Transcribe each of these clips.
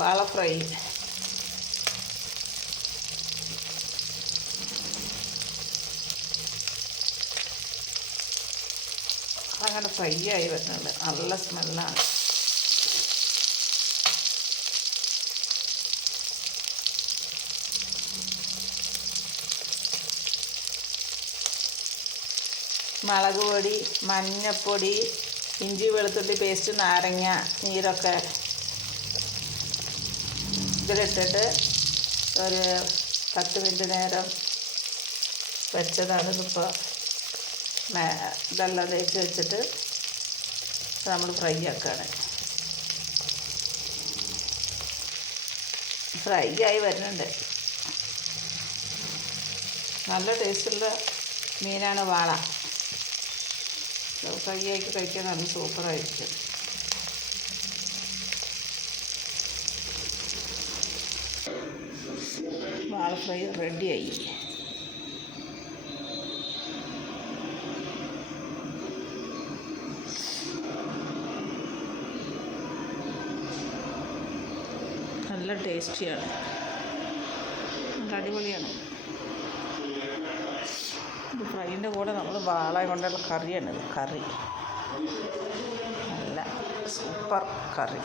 വാള ഫ്രൈ. അതങ്ങനെ ഫ്രൈ ആയി വരുന്നുണ്ട്, നല്ല സ്മെല്ലാണ്. മുളക് പൊടി, മഞ്ഞൾപ്പൊടി, ഇഞ്ചി വെളുത്തുള്ളി പേസ്റ്റ്, നാരങ്ങ നീരൊക്കെ ഇതിലിട്ടിട്ട് ഒരു 10 മിനിറ്റ് നേരം വെച്ചതാണ്. ഇതിപ്പോൾ ഇതെല്ലാം തേച്ച് വെച്ചിട്ട് നമ്മൾ ഫ്രൈ ആക്കുകയാണ്. ഫ്രൈ ആയി വരുന്നുണ്ട്. നല്ല ടേസ്റ്റുള്ള മീനാണ് വാള. ഫ്രൈ ആയിട്ട് കഴിക്കാൻ നല്ല സൂപ്പറായിരിക്കും. വാള ഫ്രൈ റെഡിയായി. നല്ല ടേസ്റ്റിയാണ്, നല്ല അടിപൊളിയാണ്. ഇത് ഫ്രൈൻ്റെ കൂടെ നമ്മൾ വാള കൊണ്ടുള്ള കറിയാണിത്. കറി നല്ല സൂപ്പർ കറി.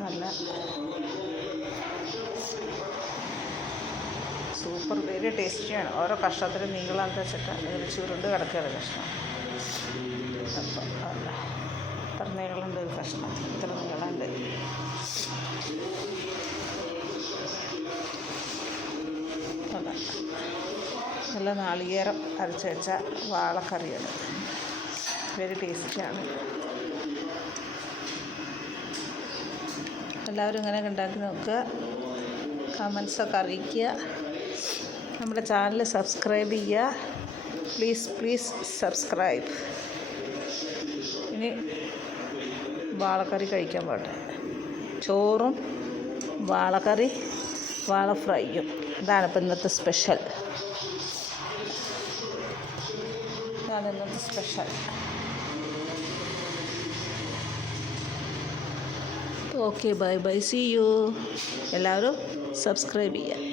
നല്ല സൂപ്പർ, വെരി ടേസ്റ്റിയാണ്. ഓരോ കഷ്ണത്തിനും നീളാന്ന് വെച്ചിട്ട് അതിൽ ചുരുണ്ട് കിടക്കുകയാണ് കഷ്ണം. അപ്പം അല്ല, ഇത്ര നീളമുണ്ട് ഒരു കഷ്ണം, ഇത്ര നീളമുണ്ട്. അല്ല, നല്ല നാളികേരം അരച്ച് വെച്ച വാളക്കറിയാണ്. വെരി ടേസ്റ്റിയാണ്. എല്ലാവരും ഇങ്ങനെയൊക്കെ ഉണ്ടാക്കി നോക്കുക, കമൻസൊക്കെ അറിയിക്കുക. നമ്മുടെ ചാനൽ സബ്സ്ക്രൈബ് ചെയ്യുക. Please subscribe. ഇനി വാളക്കറി കഴിക്കാൻ പാട്ടെ. ചോറും വാളക്കറി, വാള ഫ്രൈയും. ഇതാണ് ഇപ്പം ഇന്നത്തെ special. Okay, bye, see you. എല്ലാവരും സബ്സ്ക്രൈബ് ചെയ്യുക.